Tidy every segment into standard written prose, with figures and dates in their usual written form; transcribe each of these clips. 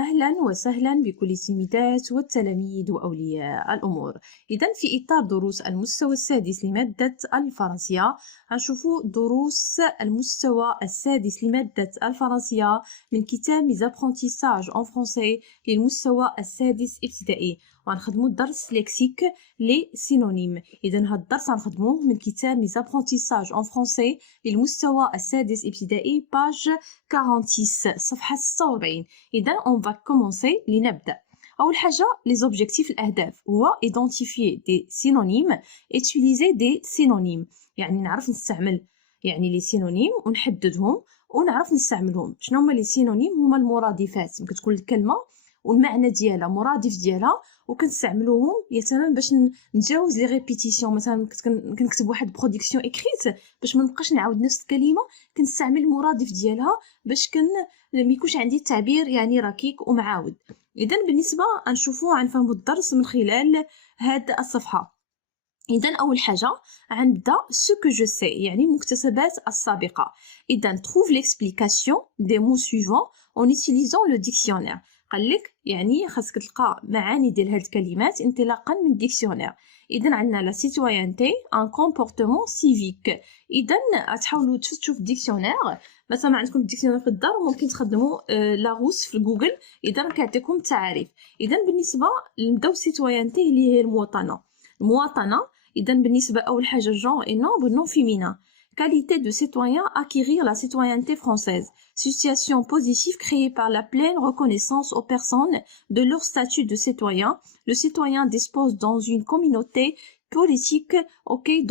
أهلا وسهلا بكل التلميذات والتلاميذ وأولياء الأمور. إذن في إطار دروس المستوى السادس لمادة الفرنسية غنشوفوا دروس المستوى السادس لمادة الفرنسية من كتاب ميز ابرونتيساج اون فرونسي للمستوى السادس ابتدائي، وغنخدموا الدرس ليكسيك لي سينونيم. إذا هاد الدرس غنخدموه من كتاب ميز ابرونتيساج اون فرونسي للمستوى السادس ابتدائي باج 46 صفحة 46. إذا on va commencer لنبدأ. أول حاجة les objectifs الأهداف هو identifier des synonymes utiliser des synonymes، يعني نعرف نستعمل يعني لي سينونيم ونحددهم ونعرف نستعملهم. شنو هما لي سينونيم؟ هما المرادفات، يمكن تكون الكلمة والمعنى ديالها مرادف ديالها وكنستعملوهم مثلا باش نتجاوز لي ريبيتيسيون. مثلا كنكتب واحد برودكسيون اكريت باش ما نبقاش نعاود نفس الكلمه، كنستعمل المرادف ديالها باش ما يكونش عندي التعبير يعني ركيك ومعاود. اذا بالنسبه غنفهموا الدرس من خلال هاد الصفحه. إذن أول حاجة غنبدا ce que je sais يعني المكتسبات السابقة. إذن trouve l'explication des mots suivants en utilisant le dictionnaire. قالك يعني خاصك تلقى معاني ديال هاد الكلمات انطلاقا من الديكسيونير. إذن عندنا لا سيتويانتي ان كومبورتمون سيفيك. إذن غتحاولوا تفتشوا في الديكسيونير، مثلا عندكم الديكسيونير في الدار ممكن تخدموا لاغوس في جوجل، إذن كيعطيكم التعاريف. إذن بالنسبة نبداو سيتويانتي اللي هي المواطنة. إذا بالنسبة أول حاجة genre et nombre non féminin. Qualité de citoyen, acquérir la citoyenneté française. Situation positive créée par la pleine reconnaissance aux personnes de leur statut de citoyen. Le citoyen dispose dans une communauté politique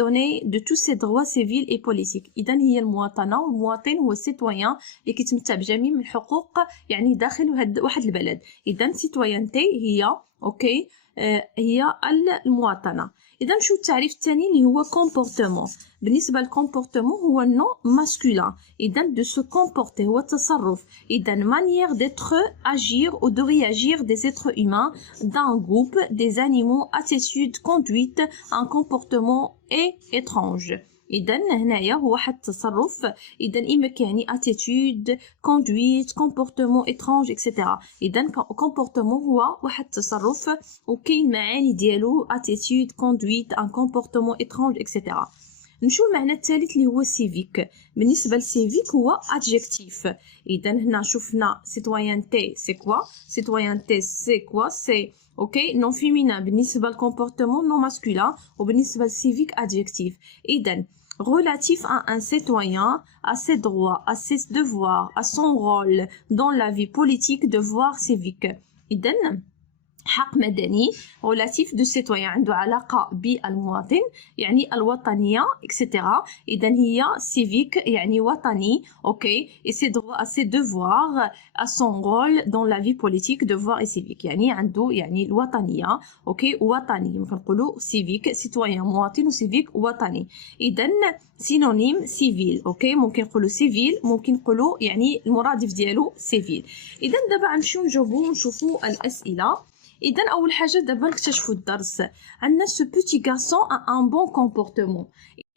donné de tous ses droits civils et politiques. إذا هي المواطنة، والمواطن هو السيتويان اللي كيتمتع بجميع من الحقوق يعني داخل واحد البلد. إذا citoyenneté هي هي المواطنة. إذا نمشيو التعريف الثاني اللي هو comportement. بالنسبة للكومبورتمون هو النو ماسكولين. إذا دو سو كومبورتي هو التصرف. إذا manière d'être, agir ou de réagir des êtres humains d'un groupe, des animaux, attitude, conduite, un comportement étrange. إذا هنايا هو واحد التصرف. إذا إما كيعني attitude, conduite, comportement étrange etc. إذا comportement هو واحد التصرف وكاين معاني ديالو attitude, conduite, un comportement étrange etc. نمشيو المعنى الثالث اللي هو civique. بالنسبة للسيفيك هو adjectif. إذا هنا شفنا citoyenneté c'est quoi? Citoyenneté c'est quoi? C'est non féminin بالنسبة للكومبورتمون non masculin، وبالنسبة للسيفيك adjectif. إذا relatif à un citoyen, à ses droits, à ses devoirs, à son rôle dans la vie politique, devoir civique. إذا حق مدني relatif de citoyen عنده علاقة بالمواطن يعني الوطنية etc. إذا هي civique يعني وطني et ses droits, à ses devoirs, à son rôle dans la vie politique, devoir et civique يعني عنده يعني الوطنية وطني. ممكن نقولوا civique citoyen مواطن وcivique وطني. إذا synonyme civil ممكن نقولوا civil، ممكن نقولوا يعني المرادف ديالو civil. إذا دابا غنمشيو نشوفوا الأسئلة. إذا أول حاجة دابا نكتشفوا الدرس. عندنا ce petit garçon a un bon comportement.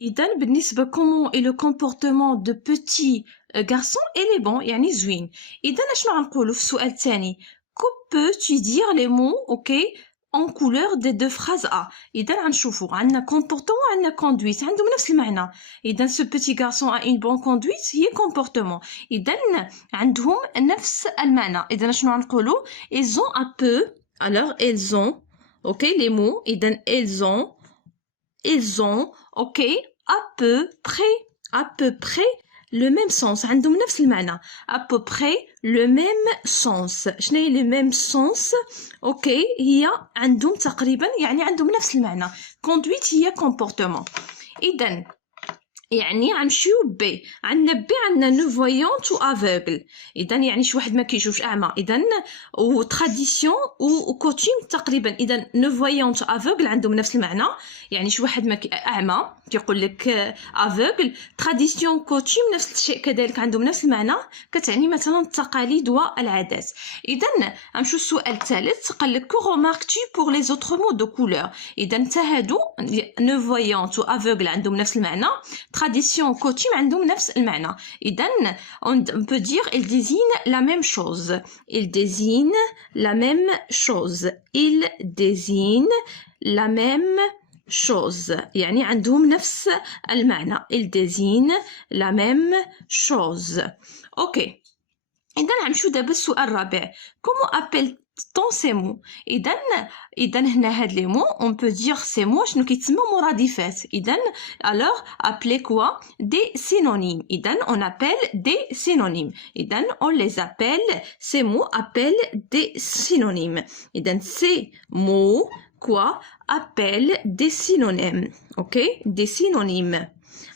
إذا بالنسبة comment est le comportement de petit garçon il est bon يعني زوين. إذا شنو غنقولوا في السؤال الثاني؟ que peux-tu dire les mots en couleur des deux phrases A. إذا غنشوفوا عندنا comportement وعندنا conduite عندهم نفس المعنى. إذا ce petit garçon a une bonne conduite هي comportement. إذا عندهم نفس المعنى. إذا شنو غنقولوا؟ ils ont un peu. Alors, elles ont, les mots, elles ont, à peu près le même sens. عندهم نفس المعنى. À peu près le même sens. شنو هي le même sens؟ هي عندهم تقريبا يعني عندهم نفس المعنى. Conduite هي comportement. إذن يعني غنمشيو بي. عندنا نو فويونت و افوغل. اذا يعني شي واحد ما كيشوفش اعمى. اذا و تراديسيون و كوتيم تقريبا. اذا نو فويونت افوغل عندهم نفس المعنى، يعني شي واحد ما اعمى كيقول لك افوغل. تراديسيون كوتيم نفس الشيء كذلك عندهم نفس المعنى، كتعني مثلا التقاليد والعادات. اذا غنمشيو السؤال الثالث. قال لك كو روماركتي بور لي زوتر مو دو كولور. اذا حتى هادو نو فويونت و افوغل عندهم نفس المعنى. tradition, coutume عندهم نفس المعنى. إذن on peut dire il désigne la même chose. Il désigne la même chose. Il désigne la même chose. يعني عندهم نفس المعنى. Il désigne la même chose. اوكي. إذن غنمشيو دابا السؤال الرابع. Comment appelle-t-on ces mots؟ إذا هنا هاد لي mots on peut dire ces mots شنو كيتسموا مرادفات. إذا alors appeler quoi؟ des synonymes. إذا on appelle des synonymes. إذا on les appelle, ces mots appellent des synonymes. إذا ces mots quoi appellent des synonymes. OK? Des synonymes.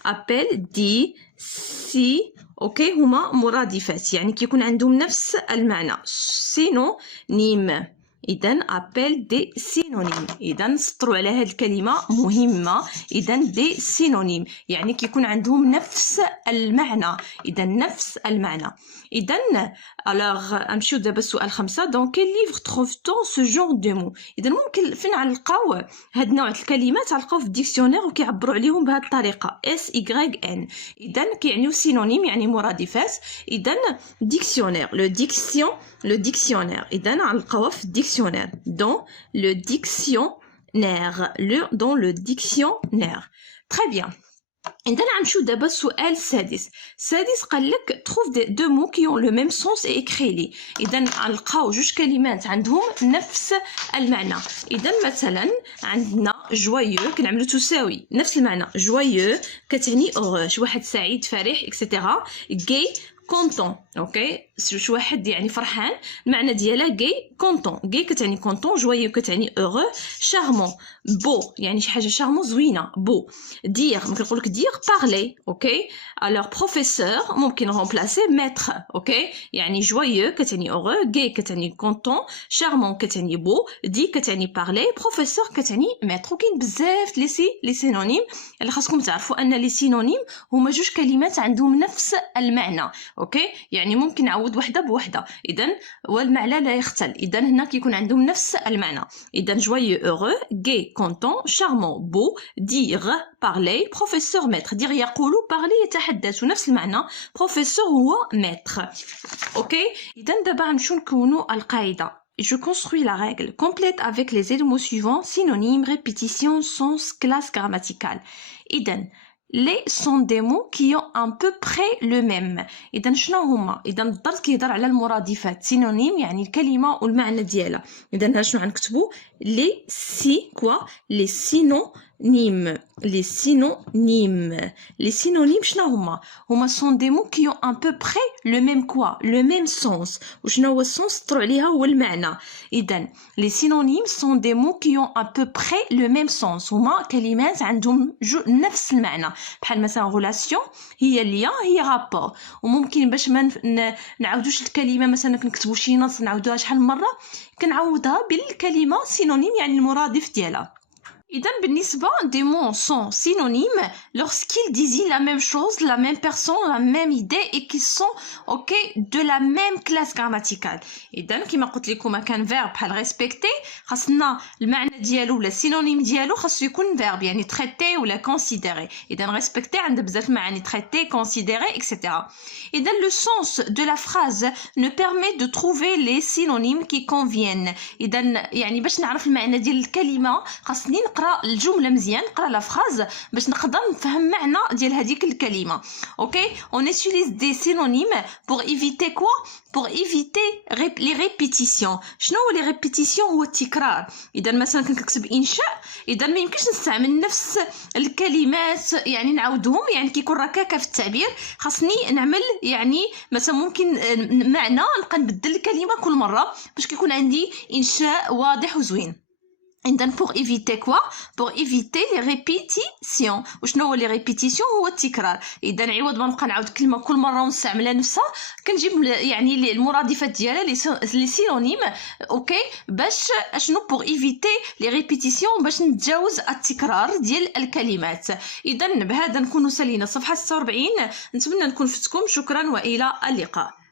appelle دي سي اوكي هما مرادفات يعني كيكون عندهم نفس المعنى. سينونيم. اذا ابل دي سينونيم. اذا سطروا على هذه الكلمه مهمه. اذا دي سينونيم يعني كيكون عندهم نفس المعنى. اذا نفس المعنى. اذا alors نمشيو دابا السؤال 5. dans quel livre trouve-t-on ce genre de mots؟ اذا ممكن فين غنلقاو هاد نوع الكلمات غنلقاو في الديكسيونير وكيعبروا عليهم بهذه الطريقه اس واي ان. اذا كيعنيو سينونيم يعني مرادفات. اذا ديكسيونير le dictionnaire. إذا غنلقاوها في الديكسيونير. dans le dictionnaire. Très bien. إذا غنمشيو دابا السؤال السادس. قال لك trouve deux mots qui ont le même sens et écris-les. إذا غنلقاو جوج كلمات عندهم نفس المعنى. إذا مثلا عندنا joyeux كنعملو تساوي نفس المعنى. joyeux كتعني heureux شي واحد سعيد فرح etc. gay كونطون. اوكي شي واحد يعني فرحان المعنى ديالها غي كونطون. غي كتعني كونطون. جويو كتعني heureux. شارمون بو يعني شي حاجه شارمون زوينه. بو دير ممكن نقول لك دير بارلي. اوكي alors بروفيسور ممكن رومبلاسي ميتر. اوكي يعني جويو كتعني heureux. غي كتعني كونطون. شارمون كتعني بو. دي كتعني بارلي. بروفيسور كتعني ميتر. وكاين بزاف لي سينونيم اللي خاصكم تعرفوا ان لي سينونيم هما جوج كلمات عندهم نفس المعنى. اوكي يعني ممكن نعوض وحده بوحده. اذا والمعنى لا يختل. اذا هنا كيكون عندهم نفس المعنى. اذا جويو heureux. غي كونطون. شارمون بو. دير بارلي. بروفيسور ميتر. دير يقول بارلي يتحدث نفس المعنى. بروفيسور هو ميتر. اوكي اذا دابا غنمشيو نكونوا القاعده. Je construis la règle. Complète avec les éléments suivants: synonyme, répétition, sens, classe grammaticale. إذا les sont des mots qui ont à peu près le même. إذا شنو هما؟ إذا الضرب كيهضر على المرادفات. سينونيم يعني الكلمة والمعنى ديالها. إذا هنا شنو غنكتبو؟ les synonymes شنو هما sont des mots qui ont à peu près le même sens. وشنو هو السونس؟ طروا عليها هو المعنى. إذا les synonymes sont des mots qui ont à peu près le même sens. هما كلمات عندهم نفس المعنى. بحال مثلا relation هي ليا هي rapport. وممكن باش ما نعاودوش الكلمة مثلا كنكتبو شي نص نعاودوها شحال من مرة كنعوضها بالكلمة سينونيم يعني المرادف ديالها. إذا بالنسبة des mots sont synonymes lorsqu'ils désignent la même chose, la même personne, la même idée et qui sont ok de la même classe grammaticale. إذا كما قلت لكم كان verb بحال respecter خاصنا المعنى ديالو ولا السينونيم ديالو خاصو يكون verb يعني traiter ولا considérer. إذا respecter عندها بزاف معاني traiter, considérer etc. إذا le sens de la phrase ne permet de trouver les synonymes qui conviennent. إذا يعني باش نعرف المعنى ديال الكلمة خاصني نقرا الجمله مزيان نقرا لا فراز باش نقدر نفهم معنى ديال هذيك الكلمه. اوكي on utilise des synonymes pour éviter quoi؟ pour éviter les répétitions. شنو هو les répétitions؟ هو التكرار. اذا مثلا كنكتب انشاء اذا ما يمكنش نستعمل نفس الكلمات يعني نعاودهم يعني كيكون ركاكه في التعبير. خاصني نعمل يعني مثلا ممكن معنى نبقى نبدل الكلمه كل مره باش كيكون عندي انشاء واضح وزوين. إذن pour éviter quoi؟ pour éviter les répétitions. وشنو هو les répétitions؟ هو التكرار. إذا عوض ما نبقى نعاود كلمة كل مرة ونستعملها نفسها كنجيب يعني المرادفات ديالها لي سينونيم. اوكي باش شنو pour éviter les répétitions باش نتجاوز التكرار ديال الكلمات. إذا بهذا نكونوا سالينا صفحة 46. نتمنى نكون فتكم. شكرا وإلى اللقاء.